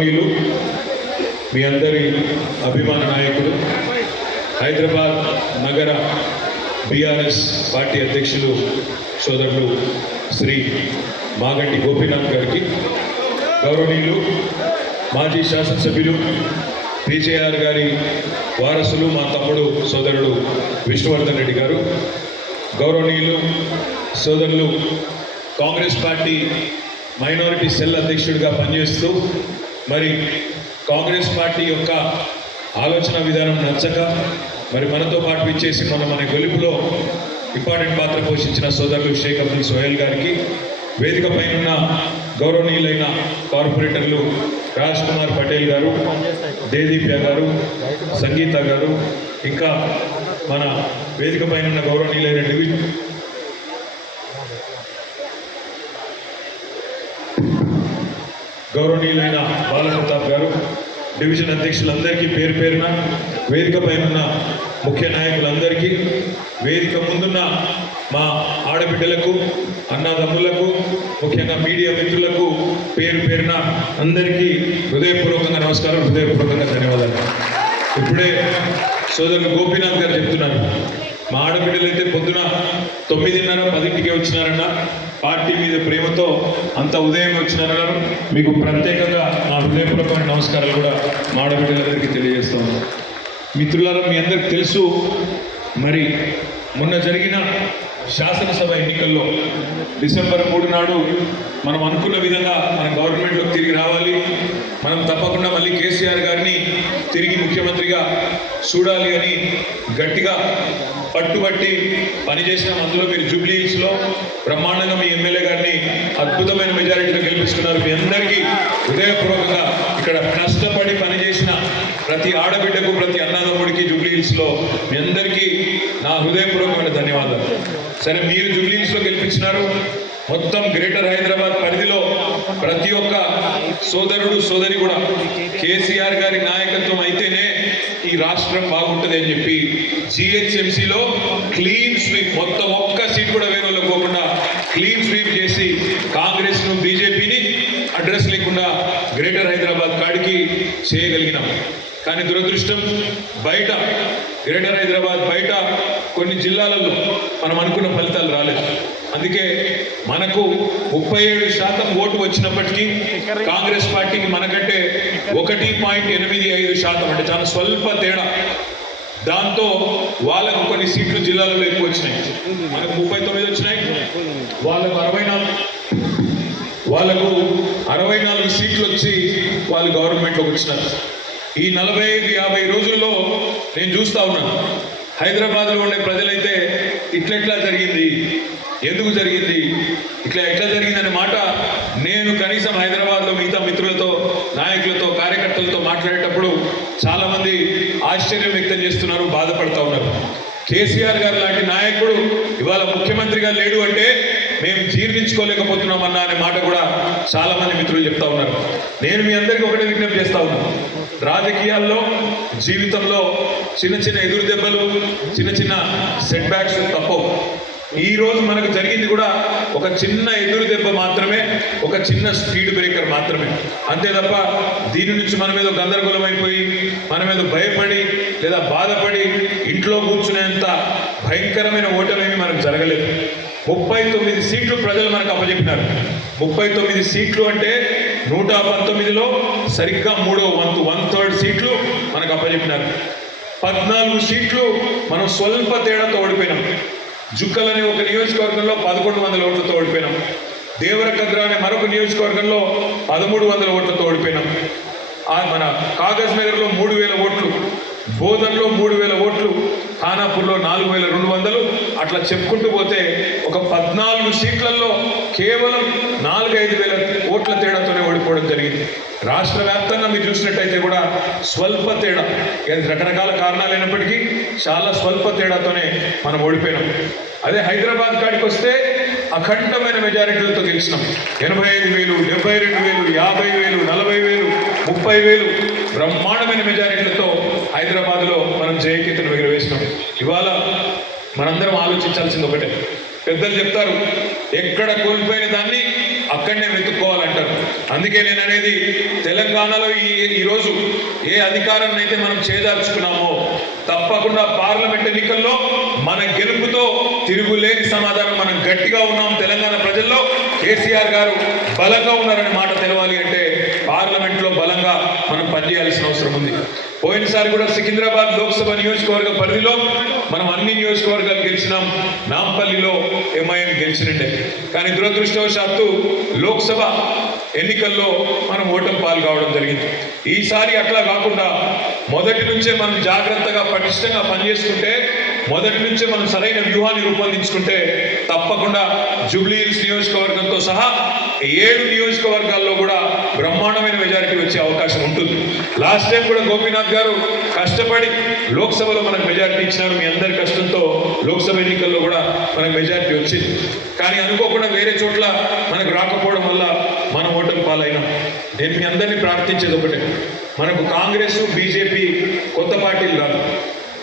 గౌరవనీయులు మీ అందరి అభిమాన నాయకులు హైదరాబాద్ నగర బీఆర్ఎస్ పార్టీ అధ్యక్షులు సోదరులు శ్రీ మాగంటి గోపీనాథ్ గారికి, గౌరవనీయులు మాజీ శాసనసభ్యులు పీజేఆర్ గారి వారసులు మా తమ్ముడు సోదరుడు విష్ణువర్ధన్ రెడ్డి గారు, గౌరవనీయులు సోదరులు కాంగ్రెస్ పార్టీ మైనారిటీ సెల్ అధ్యక్షుడిగా పనిచేస్తూ మరి కాంగ్రెస్ పార్టీ యొక్క ఆలోచన విధానం నచ్చక మరి మనతో పాటు ఇచ్చేసి మన గెలుపులో ఇంపార్టెంట్ పాత్ర పోషించిన సోదరులు షేక్ అబ్దుల్ సోహెల్ గారికి, వేదిక పైన గౌరవనీయులైన కార్పొరేటర్లు రాజ్ కుమార్ పటేల్ గారు, దేదీప్య గారు, సంగీత గారు, ఇంకా మన వేదిక పైన గౌరవనీయులైన గౌరవనీయులైన బాలప్రతాప్ గారు, డివిజన్ అధ్యక్షులందరికీ పేరు పేరున, వేదిక పైన ముఖ్య నాయకులందరికీ, వేదిక ముందున్న మా ఆడబిడ్డలకు, అన్నదమ్ములకు, ముఖ్యంగా మీడియా మిత్రులకు పేరు పేరున అందరికీ హృదయపూర్వకంగా నమస్కారం, హృదయపూర్వకంగా ధన్యవాదాలు. ఇప్పుడే సోదరులు గోపీనాథ్ గారు చెప్తున్నారు, మా ఆడబిడ్డలు అయితే పొద్దున 9:30, 10కే వచ్చినారన్న, పార్టీ మీద ప్రేమతో అంత ఉదయం వచ్చినారన్నారు. మీకు ప్రత్యేకంగా మా హృదయపూర్వకమైన నమస్కారాలు కూడా మా ఆడబిడ్డలందరికీ తెలియజేస్తాము. మిత్రులారా, మీ అందరికి తెలుసు, మరి మొన్న జరిగిన శాసనసభ ఎన్నికల్లో డిసెంబర్ 3 నాడు మనం అనుకున్న విధంగా మన గవర్నమెంట్లోకి తిరిగి రావాలి, మనం తప్పకుండా మళ్ళీ కేసీఆర్ గారిని తిరిగి ముఖ్యమంత్రిగా చూడాలి అని గట్టిగా పట్టుబట్టి పనిచేసిన. అందులో మీరు జూబ్లీ హిల్స్లో బ్రహ్మాండంగా మీ ఎమ్మెల్యే గారిని అద్భుతమైన మెజారిటీలో గెలిపించుకున్నారు. మీ అందరికీ హృదయపూర్వకంగా ఇక్కడ కష్టపడి పనిచేసిన ప్రతి ఆడబిడ్డకు, ప్రతి అన్నదమ్ముడికి జూబ్లీ హిల్స్లో మీ అందరికీ నా హృదయపూర్వకమైన ధన్యవాదాలు. సరే, మీరు జూబ్లీ హిల్స్లో గెలిపించినారు. మొత్తం గ్రేటర్ హైదరాబాద్ పరిధిలో ప్రతి ఒక్క సోదరుడు సోదరి కూడా కేసీఆర్ గారి నాయకత్వం అయితేనే ఈ రాష్ట్రం బాగుంటుంది అని చెప్పి జిహెచ్ఎంసీలో క్లీన్ స్వీప్, మొత్తం ఒక్క సీట్ కూడా వేరే వాళ్ళకి పోకుండా క్లీన్ స్వీప్ చేసి కాంగ్రెస్ను, బీజేపీని అడ్రస్ లేకుండా గ్రేటర్ హైదరాబాద్ కాడికి చేయగలిగినాం. కానీ దురదృష్టం, బయట గ్రేటర్ హైదరాబాద్ బయట కొన్ని జిల్లాలలో మనం అనుకున్న ఫలితాలు రాలేదు. అందుకే మనకు 37% ఓటు వచ్చినప్పటికీ కాంగ్రెస్ పార్టీకి మనకంటే 1.85% అంటే చాలా స్వల్ప తేడా. దాంతో వాళ్ళకు కొన్ని సీట్లు జిల్లాలలో ఎక్కువ వచ్చినాయి. మనకు 39 వచ్చినాయి, వాళ్ళకు 64 సీట్లు వచ్చి వాళ్ళు గవర్నమెంట్లోకి వచ్చినారు. ఈ 45-50 రోజుల్లో నేను చూస్తూ ఉన్నాను, హైదరాబాద్లో ఉండే ప్రజలైతే ఇట్లా జరిగింది, ఎందుకు జరిగింది, ఎట్లా జరిగిందనే మాట నేను కనీసం హైదరాబాద్లో మిగతా మిత్రులతో, నాయకులతో, కార్యకర్తలతో మాట్లాడేటప్పుడు చాలామంది ఆశ్చర్యం వ్యక్తం చేస్తున్నారు, బాధపడుతూ ఉన్నారు. కేసీఆర్ గారు లాంటి నాయకుడు ఇవాళ ముఖ్యమంత్రిగా లేడు అంటే మేము జీర్ణించుకోలేకపోతున్నామన్న అనే మాట కూడా చాలామంది మిత్రులు చెప్తా ఉన్నారు. నేను మీ అందరికీ ఒకటే విజ్ఞప్తి చేస్తా ఉన్నాను, రాజకీయాల్లో, జీవితంలో చిన్న చిన్న ఎదురు దెబ్బలు, చిన్న సెట్ బ్యాక్స్ తప్పవు. ఈ రోజు మనకు జరిగింది కూడా ఒక చిన్న ఎదురు దెబ్బ మాత్రమే, ఒక చిన్న స్పీడ్ బ్రేకర్ మాత్రమే, అంతే తప్ప దీని నుంచి మన మీద గందరగోళం అయిపోయి, మన మీద భయపడి లేదా బాధపడి ఇంట్లో కూర్చునేంత భయంకరమైన ఓటమేమి మనకు జరగలేదు. 39 సీట్లు ప్రజలు మనకు అప్పచెప్పినారు. 39 సీట్లు అంటే 119లో సరిగ్గా 3వ వంతు, 1/3 సీట్లు మనకు అప్పచెప్పినారు. 14 సీట్లు మనం స్వల్ప తేడాతో ఓడిపోయినాం. జుక్కలనే ఒక నియోజకవర్గంలో 1100 ఓట్లతో ఓడిపోయినాం. దేవరకద్ర అనే మరొక నియోజకవర్గంలో 1300 ఓట్లతో ఓడిపోయినాం. మన కాగజ్ నగర్లో 3000 ఓట్లు, బోధన్లో 3000 ఓట్లు, ఖానాపూర్లో 4200, అట్లా చెప్పుకుంటూ పోతే ఒక 14 సీట్లలో కేవలం 4-5 వేల ఓట్ల తేడాతోనే ఓడిపోవడం జరిగింది. రాష్ట్ర వ్యాప్తంగా మీరు చూసినట్టయితే కూడా స్వల్ప తేడా, రకరకాల కారణాలు అయినప్పటికీ చాలా స్వల్ప తేడాతోనే మనం ఓడిపోయినాం. అదే హైదరాబాద్ కాడికి వస్తే అఖండమైన మెజారిటీలతో గెలిచినాం. 85,000, 72,000, 50,000, 40,000, 30,000 బ్రహ్మాండమైన మెజారిటీలతో హైదరాబాద్లో మనం జయకేతను ఎగురవేసినాం. ఇవాళ మనందరం ఆలోచించాల్సింది ఒకటే, పెద్దలు చెప్తారు, ఎక్కడ కోల్పోయిన దాన్ని అక్కడనే వెతుక్కోవాలంటారు. అందుకే నేను అనేది, తెలంగాణలో ఈరోజు ఏ అధికారాన్ని అయితే మనం చేదార్చుకున్నామో తప్పకుండా పార్లమెంట్ ఎన్నికల్లో మన గెలుపుతో తిరుగులేని సమాధానం. మనం గట్టిగా ఉన్నాం, తెలంగాణ ప్రజల్లో కేసీఆర్ గారు బలంగా ఉన్నారనే మాట తెలవాలి అంటే పార్లమెంట్లో బలంగా మనం పనిచేయాల్సిన అవసరం ఉంది. పోయినసారి కూడా సికింద్రాబాద్ లోక్సభ నియోజకవర్గ పరిధిలో మనం అన్ని నియోజకవర్గాలు గెలిచినాం. నాంపల్లిలో ఎంఐఎం గెలిచినట్టే. కానీ దురదృష్టవశాత్తు లోక్సభ ఎన్నికల్లో మనం ఓటమి పాలు కావడం జరిగింది. ఈసారి అట్లా కాకుండా మొదటి నుంచే మనం జాగ్రత్తగా పటిష్టంగా పనిచేసుకుంటే, మొదటి నుంచే మనం సరైన వ్యూహాన్ని రూపొందించుకుంటే తప్పకుండా జూబ్లీ హిల్స్ నియోజకవర్గంతో సహా 7 నియోజకవర్గాల్లో కూడా బ్రహ్మాండమైన మెజారిటీ వచ్చే అవకాశం ఉంటుంది. లాస్ట్ టైం కూడా గోపీనాథ్ గారు కష్టపడి లోక్సభలో మనకు మెజారిటీ ఇచ్చినారు. మీ అందరి కష్టంతో లోక్సభ ఎన్నికల్లో కూడా మనకు మెజారిటీ వచ్చింది. కానీ అనుకోకుండా వేరే చోట్ల మనకు రాకపోవడం వల్ల మనం ఓటమి పాలైనాం. నేను మీ అందరినీ ప్రార్థించేది ఒకటే, మనకు కాంగ్రెస్ బీజేపీ కొత్త పార్టీలు కాదు.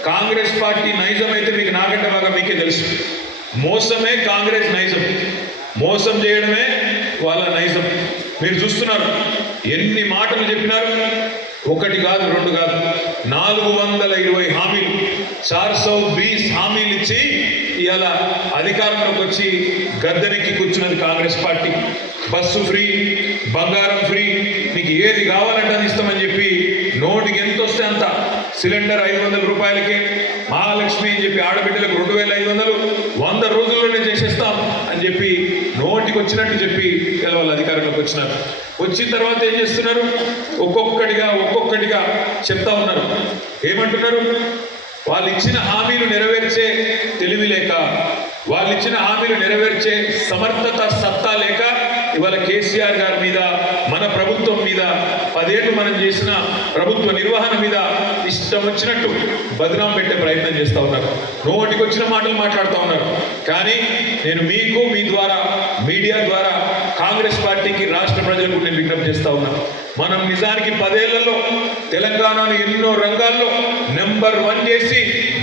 కాంగ్రెస్ పార్టీ నైజం అయితే మీకు నాకంటే బాగా మీకే తెలుసు. మోసమే కాంగ్రెస్ నైజం, మోసం చేయడమే వాళ్ళ నైజం. మీరు చూస్తున్నారు ఎన్ని మాటలు చెప్పినారు. 1 కాదు 2 కాదు, 420 హామీలు, 420 హామీలు ఇచ్చి ఇవాళ అధికారంలోకి వచ్చి గద్దెనెక్కి కూర్చున్నది కాంగ్రెస్ పార్టీ. బస్సు ఫ్రీ, బంగారం ఫ్రీ, నీకు ఏది కావాలంటే అది ఇస్తామని చెప్పి నోటికి ఎంత వస్తే అంత, సిలిండర్ 500 రూపాయలకే, మహాలక్ష్మి అని చెప్పి ఆడబిడ్డలకు 2500, 100 రోజుల్లోనే చేసేస్తాం అని చెప్పి నోటికి వచ్చినట్టు చెప్పి వాళ్ళు అధికారంలోకి వచ్చినారు. వచ్చిన తర్వాత ఏం చేస్తున్నారు? ఒక్కొక్కటిగా చెప్తా ఉన్నారు. ఏమంటున్నారు? వాళ్ళు ఇచ్చిన హామీలు నెరవేర్చే తెలివి లేక, వాళ్ళు ఇచ్చిన హామీలు నెరవేర్చే సమర్థత సత్తా లేక ఇవాళ కేసీఆర్ గారి మీద, మన ప్రభుత్వం మీద, 10 ఏళ్ళు మనం చేసిన ప్రభుత్వ నిర్వహణ మీద ఇష్టం వచ్చినట్టు బదనాం పెట్టే ప్రయత్నం చేస్తూ ఉన్నారు. నోటికి వచ్చిన మాటలు మాట్లాడుతూ ఉన్నారు. కానీ నేను మీకు, మీ ద్వారా, మీడియా ద్వారా కాంగ్రెస్ పార్టీకి, రాష్ట్ర ప్రజలకు నేను విజ్ఞప్తి చేస్తూ ఉన్నాను. మనం నిజానికి 10 ఏళ్లలో తెలంగాణను ఎన్నో రంగాల్లో నెంబర్ 1 చేసి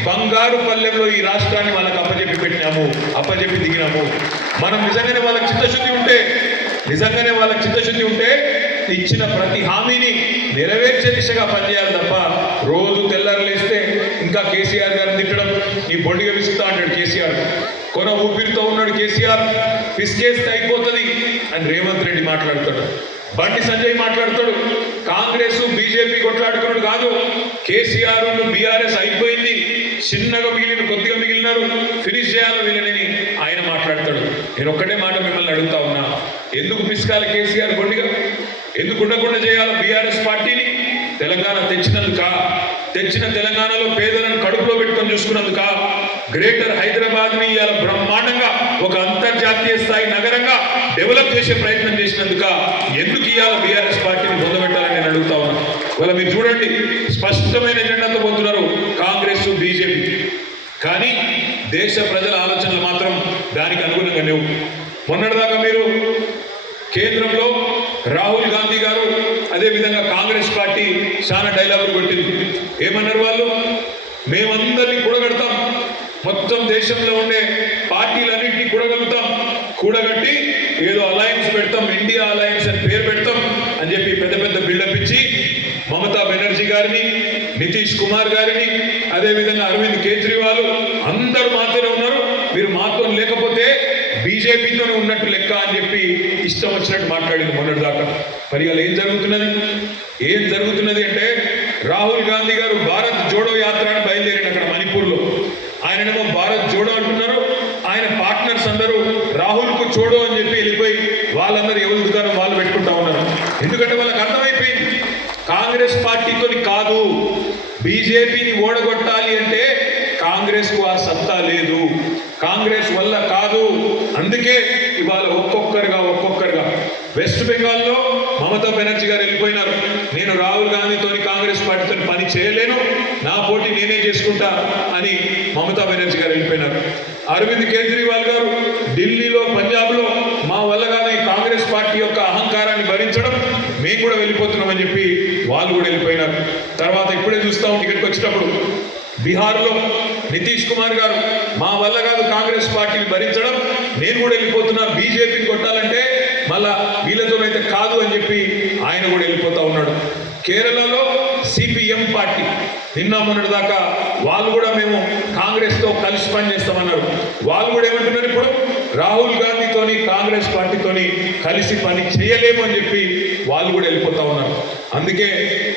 బంగారు పల్లెంలో ఈ రాష్ట్రాన్ని వాళ్ళకి అప్పజెప్పి దిగినాము. మనం నిజంగానే వాళ్ళకి చిత్తశుద్ధి ఉంటే ఇచ్చిన ప్రతి హామీని నెరవేర్చే దిశగా పనిచేయాలి తప్ప రోజు తెల్లారులేస్తే ఇంకా కేసీఆర్ గారిని తిట్టడం, నీ బొండిగా విసుకుతా అంటాడు కేసీఆర్. కొన ఊపిరితో ఉన్నాడు కేసీఆర్, పిసికేస్తే అయిపోతుంది అని రేవంత్ రెడ్డి మాట్లాడతాడు. బండి సంజయ్ మాట్లాడతాడు. కాంగ్రెస్ బీజేపీ కొట్లాడుకున్నాడు కాదు, కేసీఆర్ బీఆర్ఎస్ అయిపోయింది, చిన్నగా కొద్దిగా మిగిలినారు, ఫినిష్ చేయాలి వీళ్ళని ఆయన మాట్లాడతాడు. నేను ఒక్కటే మాట మిమ్మల్ని అడుగుతా ఉన్నా, ఎందుకు పిసుకాలి కేసీఆర్ బొండిగా? ఎందుకు ఉండకుండా చేయాలి బీఆర్ఎస్ పార్టీని? తెలంగాణ తెచ్చిన తెలంగాణలో పేదలను కడుపులో పెట్టుకొని చూసుకున్నందుక, గ్రేటర్ హైదరాబాద్ని ఇవాళ బ్రహ్మాండంగా ఒక అంతర్జాతీయ స్థాయి నగరంగా డెవలప్ చేసే ప్రయత్నం చేసినందుక ఎందుకు ఇవాళ బీఆర్ఎస్ పార్టీని పొందబెట్టాలని నేను అడుగుతా ఉన్నాను. ఇవాళ మీరు చూడండి, స్పష్టమైన ఎజెండాతో పొందుతున్నారు కాంగ్రెస్ బీజేపీ. కానీ దేశ ప్రజల ఆలోచనలు మాత్రం దానికి అనుగుణంగా లేవు. మొన్నటిదాకా మీరు కేంద్రంలో రాహుల్ గాంధీ గారు, అదేవిధంగా కాంగ్రెస్ పార్టీ చాలా డైలాగులు కొట్టింది. ఏమన్నారు వాళ్ళు? మేమందరినీ కూడగడతాం, మొత్తం దేశంలో ఉండే పార్టీలన్నింటినీ కూడగట్టి ఏదో అలయన్స్ పెడతాం, ఇండియా అలయన్స్ అని పేరు పెడతాం అని చెప్పి పెద్ద బిల్డప్ ఇచ్చి మమతా బెనర్జీ గారిని, నితీష్ కుమార్ గారిని, అదేవిధంగా అరవింద్ కేజ్రీవాల్ అందరూ మాతోనే ఉన్నారు, మీరు మాతో లేకపోతే బీజేపీతోనే ఉన్నట్టు లెక్క అని చెప్పి ఇష్టం వచ్చినట్టు మాట్లాడింది మొన్నటిదాకా. మరి అలా ఏం జరుగుతున్నది అంటే, రాహుల్ గాంధీ గారు భారత్ జోడో యాత్ర అని బయలుదేరిన అక్కడ మణిపూర్లో. ఆయనేమో భారత్ జోడో అంటున్నారు, ఆయన పార్ట్నర్స్ అందరూ రాహుల్కు చోడో అని చెప్పి వెళ్ళిపోయి వాళ్ళందరూ ఎవరి దుకాణం వాళ్ళు పెట్టుకుంటా ఉన్నారు. ఎందుకంటే వాళ్ళకి అర్థమైపోయింది, కాంగ్రెస్ పార్టీతో కాదు, బీజేపీని ఓడగొట్టాలి అంటే కాంగ్రెస్కు ఆ సత్తా లేదు, కాంగ్రెస్ వల్ల కాదు. అందుకే ఇవాళ ఒక్కొక్కరుగా వెస్ట్ బెంగాల్లో మమతా బెనర్జీ గారు వెళ్ళిపోయినారు. నేను రాహుల్ గాంధీతో కాంగ్రెస్ పార్టీతో పని చేయలేను, నా పోటీ నేనే చేసుకుంటా అని మమతా బెనర్జీ గారు వెళ్ళిపోయినారు. అరవింద్ కేజ్రీవాల్ గారు ఢిల్లీలో, పంజాబ్లో మా వల్ల కాదు ఈ కాంగ్రెస్ పార్టీ యొక్క అహంకారాన్ని భరించడం, మేము కూడా వెళ్ళిపోతున్నామని చెప్పి వాళ్ళు కూడా వెళ్ళిపోయినారు. తర్వాత ఇప్పుడే చూస్తాం, ఇక్కడికి వచ్చేటప్పుడు బీహార్లో నితీష్ కుమార్ గారు మా వల్ల కాదు కాంగ్రెస్ పార్టీని భరించడం, నేను కూడా వెళ్ళిపోతున్నా, బీజేపీని కొట్టాలంటే మళ్ళా వీళ్ళతోనైతే కాదు అని చెప్పి ఆయన కూడా వెళ్ళిపోతా ఉన్నాడు. కేరళలో సిపిఎం పార్టీ నిన్న మొన్నటి దాకా వాళ్ళు కూడా మేము కాంగ్రెస్తో కలిసి పనిచేస్తామన్నారు. వాళ్ళు కూడా ఏమంటున్నారు, ఇప్పుడు రాహుల్ గాంధీతోని కాంగ్రెస్ పార్టీతోని కలిసి పని చేయలేము అని చెప్పి వాళ్ళు కూడా వెళ్ళిపోతా ఉన్నారు. అందుకే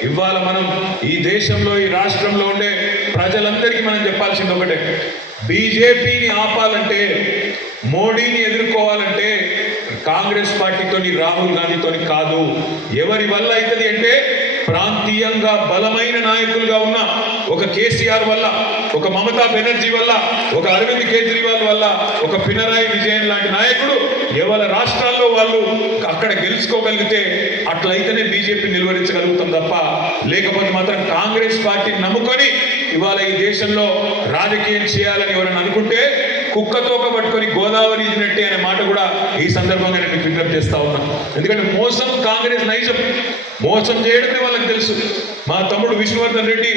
ఇవాళ మనం ఈ దేశంలో ఈ రాష్ట్రంలో ఉండే ప్రజలందరికీ మనం చెప్పాల్సింది ఒకటే, బీజేపీని ఆపాలంటే, మోడీని ఎదుర్కోవాలంటే కాంగ్రెస్ పార్టీతోని రాహుల్ గాంధీతోని కాదు. ఎవరి వల్ల అవుతుంది అంటే ప్రాంతీయంగా బలమైన నాయకులుగా ఉన్న ఒక కేసీఆర్ వల్ల, ఒక మమతా బెనర్జీ వల్ల, ఒక అరవింద్ కేజ్రీవాల్ వల్ల, ఒక పినరాయి విజయన్ లాంటి నాయకుడు ఎవరి రాష్ట్రాల్లో వాళ్ళు అక్కడ గెలుచుకోగలిగితే అట్లయితేనే బీజేపీ నిలువరించగలుగుతాం తప్ప, లేకపోతే మాత్రం కాంగ్రెస్ పార్టీని నమ్ముకొని ఇవాళ ఈ దేశంలో రాజకీయం చేయాలని ఎవరైనా అనుకుంటే కుక్కతోక పట్టుకొని గోదావరి ఇదినట్టే అనే మాట కూడా ఈ సందర్భంగా నేను విజ్ఞప్తి చేస్తా ఉన్నాను. ఎందుకంటే మోసం కాంగ్రెస్ నైజం, మోసం చేయడమే వాళ్ళకి తెలుసు. మా తమ్ముడు విష్ణువర్ధన్ రెడ్డి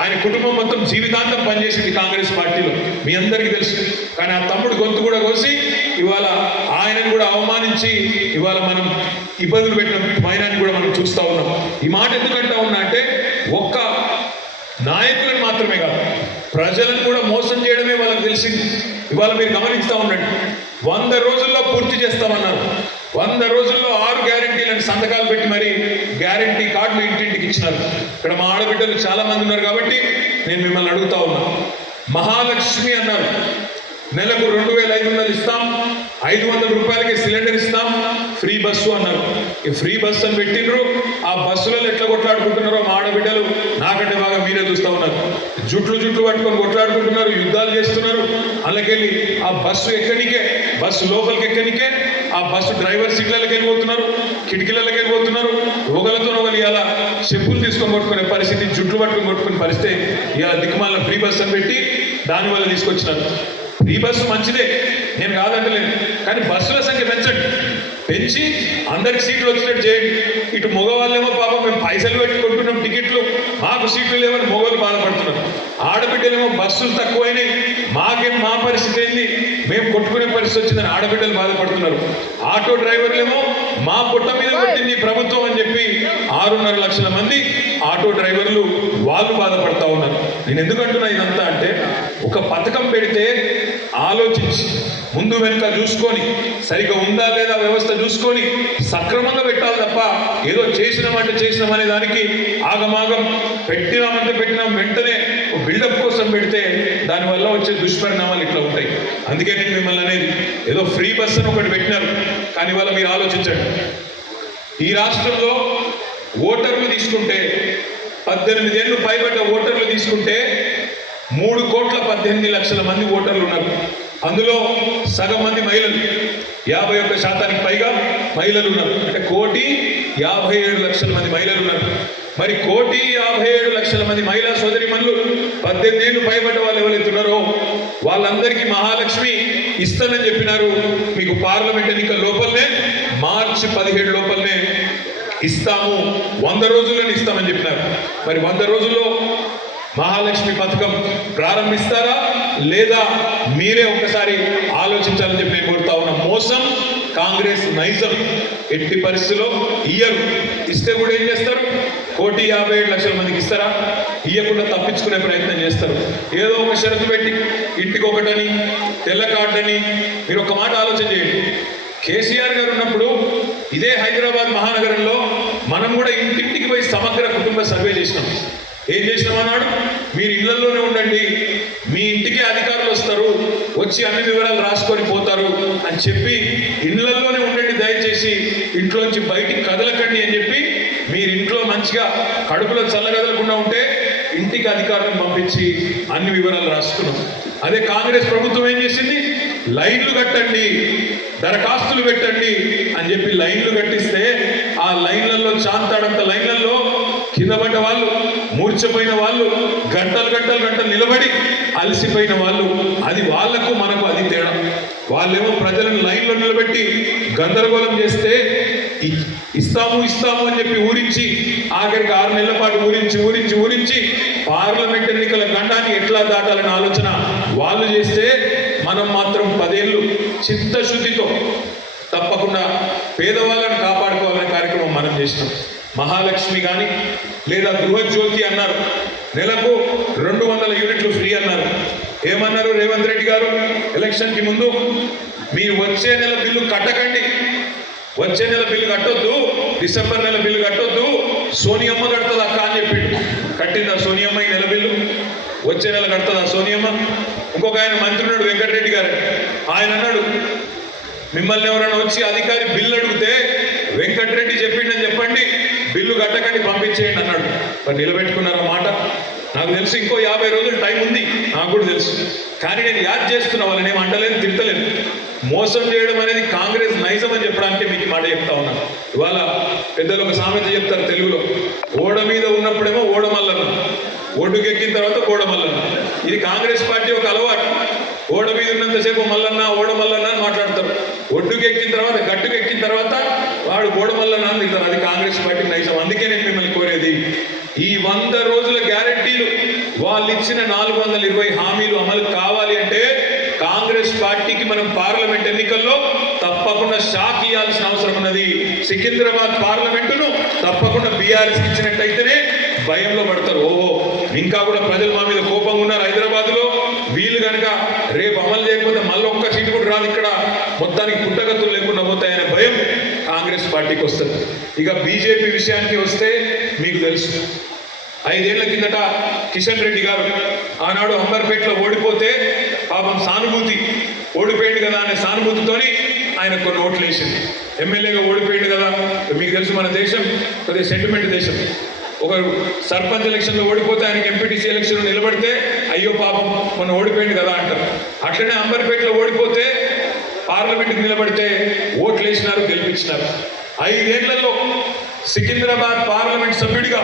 ఆయన కుటుంబం మొత్తం జీవితాంతం పనిచేసింది కాంగ్రెస్ పార్టీలో, మీ అందరికీ తెలుసు. కానీ ఆ తమ్ముడు గొంతు కూడా కోసి ఇవాళ ఆయనను కూడా అవమానించి ఇవాళ మనం ఇబ్బందులు పెట్టిన మైనాన్ని కూడా మనం చూస్తూ ఉన్నాం. ఈ మాట ఎందుకంటా ఉన్నా అంటే ఒక్క నాయకులను మాత్రమే కాదు, ప్రజలను కూడా మోసం చేయడమే వాళ్ళకి తెలిసింది. ఇవాళ మీరు గమనిస్తూ ఉండండి, 100 రోజుల్లో పూర్తి చేస్తామన్నారు. 100 రోజుల్లో 6 గ్యారెంటీలను సంతకాలు పెట్టి మరి గ్యారెంటీ కార్డులు ఇంటింటికి ఇచ్చినారు. ఇక్కడ మా ఆడబిడ్డలు చాలా మంది ఉన్నారు కాబట్టి నేను మిమ్మల్ని అడుగుతా ఉన్నా, మహాలక్ష్మి అన్నారు, నెలకు 2500 ఇస్తాం, 500 రూపాయలకి సిలిండర్ ఇస్తాం, ఫ్రీ బస్సు అన్నారు. ఈ ఫ్రీ బస్సు అని పెట్టిండ్రు. ఆ బస్సులలో ఎట్లా కొట్లాడుకుంటున్నారో మా ఆడబిడ్డలు నాకంటే బాగా మీరే చూస్తూ ఉన్నారు. జుట్లు పట్టుకొని కొట్లాడుకుంటున్నారు, యుద్ధాలు చేస్తున్నారు. అలాగెళ్ళి ఆ బస్సు ఎక్కడికే, బస్సు లోపలికి ఎక్కడికే ఆ బస్సు డ్రైవర్ సీట్లకి వెళ్ళిపోతున్నారు, కిటికీలకి వెళ్ళిపోతున్నారు. ఒకరితో ఒకరు ఇలా చెప్పులు తీసుకొని కొట్టుకునే పరిస్థితి, జుట్లు పట్టుకొని కొట్టుకునే పరిస్థితి ఇలా దిక్కుమాల ఫ్రీ బస్సు అని పెట్టి దానివల్ల తీసుకొచ్చినారు. ఫ్రీ బస్సు మంచిదే, నేను కాదంటలేను, కానీ బస్సుల సంఖ్య పెంచి అందరికి సీట్లు వచ్చినట్టు చేయండి. ఇటు మగవాళ్ళేమో పాపం మేము పైసలు పెట్టి కొట్టుకున్నాం టికెట్లు, మాకు సీట్లు లేవని మగవాళ్ళు బాధపడుతున్నారు. ఆడబిడ్డలేమో బస్సులు తక్కువైనాయి, మా పరిస్థితి ఏంది, మేము కొట్టుకునే పరిస్థితి వచ్చిందని ఆడబిడ్డలు బాధపడుతున్నారు. ఆటో డ్రైవర్లేమో మా పుట్ట మీద పెట్టింది ప్రభుత్వం అని చెప్పి 6.5 లక్షల మంది ఆటో డ్రైవర్లు వాళ్ళు బాధపడతా ఉన్నారు. నేను ఎందుకంటున్నా ఇదంతా అంటే, ఒక పథకం పెడితే ఆలోచించి ముందు వెనుక చూసుకొని సరిగ్గా ఉందా లేదా వ్యవస్థ చూసుకొని సక్రమంగా పెట్టాలి తప్ప ఏదో చేసినామనే దానికి ఆగమాగం పెట్టినాం వెంటనే బిల్డప్ కోసం పెడితే దానివల్ల వచ్చే దుష్పరిణామాలు ఇట్లా ఉంటాయి. అందుకే నేను మిమ్మల్ని అనేది, ఏదో ఫ్రీ బస్ అని ఒకటి పెట్టినారు, కానీ ఇవాళ మీరు ఆలోచించండి, ఈ రాష్ట్రంలో ఓటర్లు తీసుకుంటే 18 ఏళ్ళు పైబడ్డ ఓటర్లు తీసుకుంటే 3,18,00,000 మంది ఓటర్లు ఉన్నారు. అందులో సగం మంది మహిళలు, 51% పైగా మహిళలు ఉన్నారు. అంటే 1,57,00,000 మంది మహిళలు ఉన్నారు. మరి 1,57,00,000 మంది మహిళా సోదరిమణులు 18 ఏళ్ళు పైబడ్డ వాళ్ళు ఎవరైతే ఉన్నారో వాళ్ళందరికీ మహాలక్ష్మి ఇస్తానని చెప్పినారు. మీకు పార్లమెంట్ ఎన్నికల లోపలనే మార్చి 17 లోపలనే ఇస్తాము, 100 రోజుల్లోనే ఇస్తామని చెప్పినారు. మరి 100 రోజుల్లో మహాలక్ష్మి పథకం ప్రారంభిస్తారా లేదా మీరే ఒకసారి ఆలోచించాలని చెప్పి నేను కోరుతా ఉన్నా. మోసం కాంగ్రెస్ నైజం, ఎట్టి పరిస్థితుల్లో ఇయ్యరు. ఇస్తే కూడా ఏం చేస్తారు, 1,57,00,000 మందికి ఇస్తారా, ఇయ్యకుండా తప్పించుకునే ప్రయత్నం చేస్తారు. ఏదో ఒక షరతు పెట్టి ఇంటికి ఒకటని, తెల్ల కార్డని. మీరు ఒక మాట ఆలోచన చేయండి, కేసీఆర్ గారు ఉన్నప్పుడు ఇదే హైదరాబాద్ మహానగరంలో మనం కూడా ఇంటింటికి పోయి సమగ్ర కుటుంబ సర్వే చేసినాం. ఏం చేసినాం అన్నాడు, మీరు ఇళ్లలోనే ఉండండి, మీ ఇంటికే అధికారులు వస్తారు, వచ్చి అన్ని వివరాలు రాసుకొని పోతారు అని చెప్పి ఇళ్లలోనే ఉండండి, దయచేసి ఇంట్లోంచి బయటికి కదలకండి అని చెప్పి మీరు ఇంట్లో మంచిగా కడుపులో చల్లగదలకుండా ఉంటే ఇంటికి అధికారులను పంపించి అన్ని వివరాలు రాసుకున్నాం. అదే కాంగ్రెస్ ప్రభుత్వం ఏం చేసింది, లైన్లు కట్టండి, దరఖాస్తులు పెట్టండి అని చెప్పి లైన్లు కట్టిస్తే ఆ లైన్లలో చాంతాడంత లైన్లలో కింద పడ్డ వాళ్ళు, మూర్చపోయిన వాళ్ళు, గంటలు నిలబడి అలసిపోయిన వాళ్ళు. అది వాళ్లకు మనకు అది తేడా. వాళ్ళేమో ప్రజలను లైన్లో నిలబెట్టి గందరగోళం చేస్తే ఇస్తాము ఇస్తాము అని చెప్పి ఊరించి ఆఖరికి 6 నెలల పాటు ఊరించి పార్లమెంట్ ఎన్నికల గండాన్ని ఎట్లా దాటాలనే ఆలోచన వాళ్ళు చేస్తే మనం మాత్రం 10 ఏళ్ళు చిత్తశుద్ధితో తప్పకుండా పేదవాళ్ళని కాపాడుకోవాలనే కార్యక్రమం మనం చేసినాం. మహాలక్ష్మి కానీ లేదా గృహజ్యోతి అన్నారు, నెలకు 200 యూనిట్లు ఫ్రీ అన్నారు. ఏమన్నారు రేవంత్ రెడ్డి గారు ఎలక్షన్కి ముందు? మీరు వచ్చే నెల బిల్లు కట్టకండి, వచ్చే నెల బిల్లు కట్టొద్దు, డిసెంబర్ నెల బిల్లు కట్టొద్దు, సోనియమ్మ కడుతుంది అక్క అని చెప్పిండు. కట్టిందా సోనియమ్మ ఈ నెల బిల్లు? వచ్చే నెల కడుతుందా సోనియమ్మ? ఇంకొక ఆయన మంత్రి ఉన్నాడు వెంకటరెడ్డి గారు, ఆయన అన్నాడు మిమ్మల్ని ఎవరైనా వచ్చి అధికారి బిల్లు అడిగితే వెంకటరెడ్డి చెప్పిండని చెప్పండి, బిల్లు కట్టకండి పంపించేయండి అన్నాడు. మరి నిలబెట్టుకున్నారా మాట? నాకు తెలుసు ఇంకో 50 రోజులు టైం ఉంది, నాకు కూడా తెలుసు. కానీ నేను యాద్ చేస్తున్నా, వాళ్ళని ఏం అంటలేదు, తిడతలేదు. మోసం చేయడం అనేది కాంగ్రెస్ నైజం అని చెప్పడానికి మీకు మాట చెప్తా ఉన్నాను. ఇవాళ పెద్దలు ఒక సామెత చెప్తారు తెలుగులో, ఓడ మీద ఉన్నప్పుడేమో ఓడమల్లన్న, ఒడ్డుకెక్కిన తర్వాత ఓడమల్లన్న. ఇది కాంగ్రెస్ పార్టీ ఒక అలవాటు. ఓడ మీద ఉన్నంతసేపు మల్లన్న ఓడమల్లన్న అని మాట్లాడతారు, ఒడ్డుకెక్కిన తర్వాత గట్టుకెక్కిన తర్వాత వాడు ఓడమల్లన్న అని తింటారు. అది కాంగ్రెస్ పార్టీ నైజం. అందుకే నేను మిమ్మల్ని కోరేది, ఈ 100 రోజుల గ్యారెంటీలు, వాళ్ళు ఇచ్చిన 420 హామీలు అమలు కావాలి అంటే కాంగ్రెస్ పార్టీకి మనం పార్లమెంట్ ఎన్నికల్లో తప్పకుండా షాక్ ఇవ్వాల్సిన అవసరం ఉన్నది. సికింద్రాబాద్ పార్లమెంటును తప్పకుండా బీఆర్ఎస్కి ఇచ్చినట్టయితేనే భయంలో పడతారు. ఓహో ఇంకా కూడా ప్రజలు మా మీద కోపంగా ఉన్నారు హైదరాబాద్లో, వీళ్ళు కనుక రేపు అమలు చేయకపోతే మళ్ళీ ఒక్క సీటు కూడా రాదు, ఇక్కడ మొత్తానికి పుట్టగతులు లేకుండా పోతాయనే భయం కాంగ్రెస్ పార్టీకి వస్తుంది. ఇక బీజేపీ విషయానికి వస్తే మీకు తెలుసు, 5 ఏళ్ల కిందట కిషన్ రెడ్డి గారు ఆనాడు అంబర్పేటలో ఓడిపోతే పాపం సానుభూతి, ఓడిపోయింది కదా అనే సానుభూతితోని ఆయన కొన్ని ఓట్లు వేసింది. ఎమ్మెల్యేగా ఓడిపోయింది కదా, మీకు తెలుసు మన దేశం కొద్దిగా సెంటిమెంట్ దేశం. ఒక సర్పంచ్ ఎలక్షన్లో ఓడిపోతే ఆయనకి ఎంపీటీసీ ఎలక్షన్లో నిలబడితే అయ్యో పాపం మనం ఓడిపోయింది కదా అంటారు. అట్లనే అంబర్పేటలో ఓడిపోతే పార్లమెంట్కి నిలబడితే ఓట్లు వేసినారు, గెలిపించినారు. 5 ఏళ్లలో సికింద్రాబాద్ పార్లమెంట్ సభ్యుడిగా,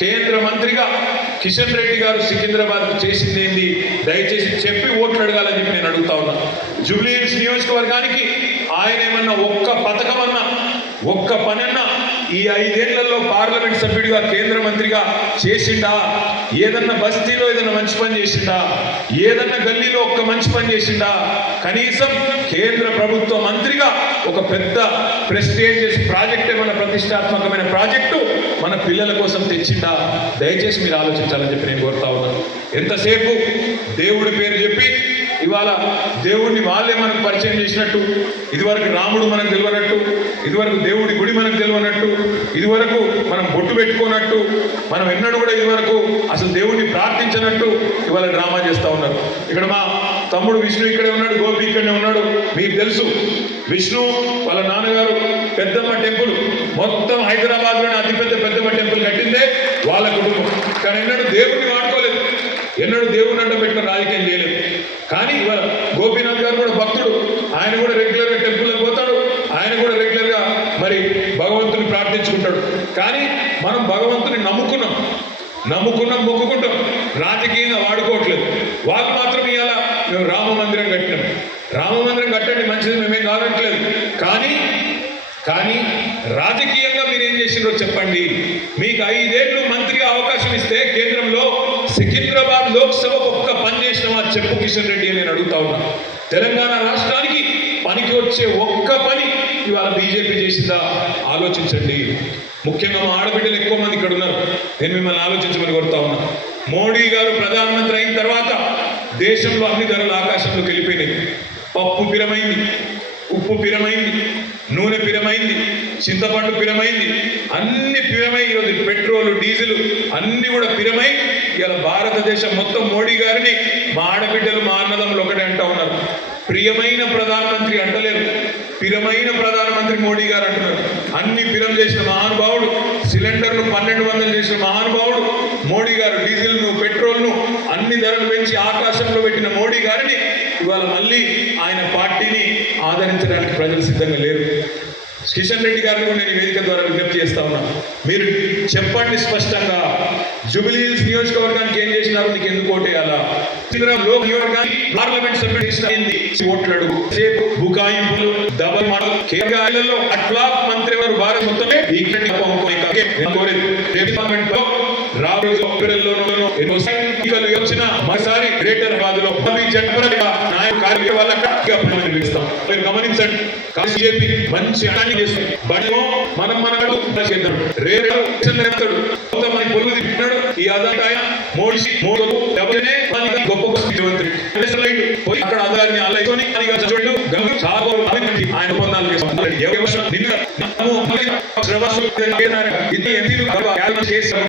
కేంద్ర మంత్రిగా కిషన్ రెడ్డి గారు సికింద్రాబాద్కు చేసింది ఏంది దయచేసి చెప్పి ఓట్లు అడగాలని చెప్పి నేను అడుగుతా ఉన్నా. జూబ్లీహిల్స్ నియోజకవర్గానికి ఆయన ఏమన్నా ఒక్క పథకమన్నా, ఒక్క పనన్నా ఈ 5 ఏళ్లలో పార్లమెంట్ సభ్యుడిగా కేంద్ర మంత్రిగా చేసిండా? ఏదన్నా బస్తీలో ఏదన్నా మంచి పని చేసిండా? ఏదన్నా గల్లీలో ఒక్క మంచి పని చేసిండా? కనీసం కేంద్ర ప్రభుత్వ మంత్రిగా ఒక పెద్ద ప్రెస్టీజియస్ ప్రాజెక్ట్, ఏమన్నా ప్రతిష్టాత్మకమైన ప్రాజెక్టు మన పిల్లల కోసం తెచ్చిండా? దయచేసి మీరు ఆలోచించాలని చెప్పి నేను కోరుతా ఉన్నాను. ఎంతసేపు దేవుడి పేరు చెప్పి ఇవాళ దేవుడిని వాళ్ళే మనకు పరిచయం చేసినట్టు, ఇదివరకు రాముడు మనకు తెలియనట్టు, ఇదివరకు దేవుడి గుడి మనకు తెలియనట్టు, ఇదివరకు మనం బొట్టు పెట్టుకోనట్టు, మనం ఎన్నడూ కూడా ఇదివరకు అసలు దేవుడిని ప్రార్థించినట్టు ఇవాళ డ్రామా చేస్తూ ఉన్నారు. ఇక్కడ మా తమ్ముడు విష్ణు ఇక్కడే ఉన్నాడు, గోపి ఇక్కడనే ఉన్నాడు. మీకు తెలుసు విష్ణు వాళ్ళ నాన్నగారు పెద్దమ్మ టెంపుల్, మొత్తం హైదరాబాద్లోనే అతిపెద్ద పెద్దమ్మ టెంపుల్ కట్టిందే వాళ్ళ కుటుంబం. కానీ ఎన్నడూ దేవుడిని వాడుకోలేదు, ఎన్నడూ దేవుడిని అంట పెట్టిన రాజకీయం చేయలేదు. కానీ ఇవాళ గోపీనాథ్ గారు కూడా భక్తుడు, ఆయన కూడా రెగ్యులర్గా టెంపుల్కి పోతాడు, ఆయన కూడా రెగ్యులర్గా మరి భగవంతుని ప్రార్థించుకుంటాడు. కానీ మనం భగవంతుని నమ్ముకున్నాం, మొక్కుకుంటాం, రాజకీయంగా వాడుకోవట్లేదు. వాళ్ళు మాత్రం ఇవాళ మేము రామ మందిరం కట్టినాం, రామ మందిరం కట్టండి మంచిది, మేమేం కావట్లేదు. కానీ రాజకీయంగా మీరు ఏం చేసిండ్రో చెప్పండి. మీకు 5 ఏళ్ళు మంత్రిగా అవకాశం ఇస్తే కేంద్రంలో సికింద్రాబాద్ లోక్సభ ఒక్క పని చేసినామా చెప్పు కిషన్ రెడ్డి అని నేను అడుగుతా ఉన్నా. తెలంగాణ రాష్ట్రానికి పనికి వచ్చే ఒక్క పని ఇవాళ బీజేపీ చేసిందా ఆలోచించండి. ముఖ్యంగా మా ఆడబిడ్డలు ఎక్కువ మంది ఇక్కడ ఉన్నారు, నేను మిమ్మల్ని ఆలోచించమని కోరుతా ఉన్నా. మోడీ గారు ప్రధానమంత్రి అయిన తర్వాత దేశంలో అన్ని ధరలు ఆకాశంలోకి వెళ్ళిపోయినాయి. పప్పు పిరమైంది, ఉప్పు పిరమైంది, నూనె పిరమైంది, చింతపండు పిరమైంది, అన్ని పిరమై ఈరోజు పెట్రోలు డీజిల్ అన్ని కూడా పిరమై ఇలా భారతదేశం మొత్తం మోడీ గారిని మా ఆడబిడ్డలు మా అన్నదమ్ములు ఒకటే అంటా ఉన్నారు. ప్రియమైన ప్రధానమంత్రి అంటలేరు, పిరమైన ప్రధానమంత్రి మోడీ గారు అంటున్నారు. అన్ని పిరం చేసిన మహానుభావుడు, సిలిండర్ను 1200 చేసిన మహానుభావుడు మోడీ గారు. డీజిల్ను పెట్రోల్ను అన్ని ధరలు పెంచి ఆకాశంలో పెట్టిన మోడీ గారిని ఇవాళ మళ్ళీ ఆయన పార్టీని ఆదరించడానికి ప్రజలు సిద్ధంగా లేరు. కిషన్ రెడ్డి గారిని కూడా నేను వేదిక ద్వారా విజ్ఞప్తి చేస్తా ఉన్నాను, మీరు చెప్పండి స్పష్టంగా, జూబ్లీహిల్స్ నియోజకవర్గానికి ఏం చేసినారు, నీకు ఎందుకు ఓటేయాలా? పార్లమెంట్ సభ్యుడు ఓట్లాడు సేపు బుకాయింపులు డబల్ మోడల్ కేరళలో అట్లా మంత్రి వారు భారత మొత్తమే ఈక్విటీ డిపార్ట్మెంట్ లో రాబోయేలోనూ ఎన్నో సైనికులు వచ్చిన మరోసారి గ్రేటర్ హైదరాబాద్ లో మీరు గమనించండి బీజేపీ మంచి అటాక్ చేస్తుంది బడిలో మనం చేద్దాం ఈ ఆదాయ మోడీ గొప్ప అక్కడ ఆధారాన్ని అల్లకొని ఆయన పొందాలి చేసి